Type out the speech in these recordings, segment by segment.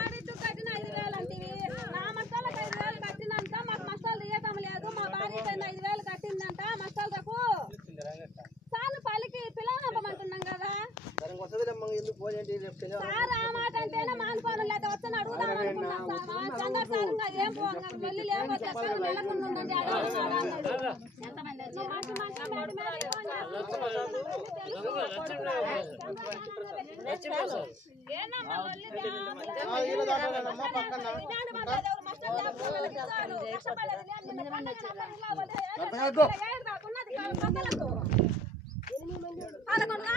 ఆడిట్టు కట్టిన 5,000 అంటివి నా మస్తాలకు 5,000 కట్టినంత మాకు మస్తాలు తీయటం లేదు మా భార్య 5,000 కట్టిందంట మస్తాలకు చాలు పలికి పిల్లవనవ్వమంటున్నాం కదా సార్ ఆ మాట అంటేనే మానుకోను లేదా వచ్చని అడుగుదాం అనుకున్నాం చంద్రసారంగా ఏం పోగా మళ్ళీ లేకపోతే నెలకొందండి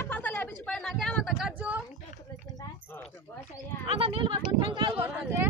కొలతలు వేపించిపోయి నాకేమంత ఖర్చు అంత నీళ్ళు పట్టుకుని టెంకాయలు కొడుతుంటే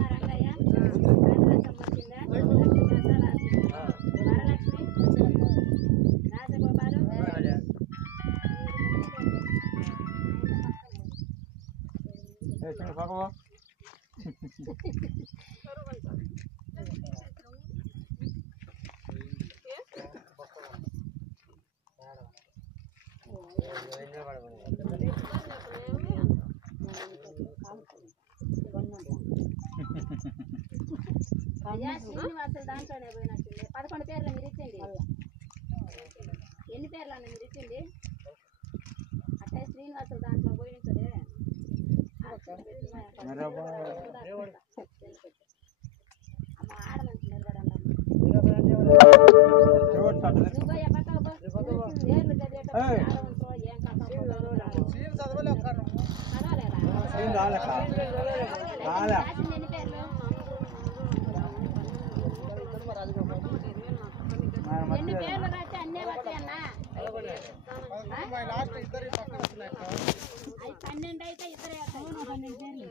శ్రీనివాసులు దాంట్లోనే పోయినట్టుంది 11 పేర్లు మీరు ఇచ్చింది ఎన్ని పేర్లు అన్న మీరు ఇచ్చింది అట్టే శ్రీనివాసులు దాంట్లో పోయినట్టుంది అమ్మ ఆడ మంచి నిలబడండి పేర్లు చదివేటప్పుడు ఏం చదవలేదా ఎన్ని పేర్లు ఎన్ని పేర్లు రాస్తే అన్నీ వస్తాయన్నా 12 అయితే ఇద్దరే 12 పేర్లు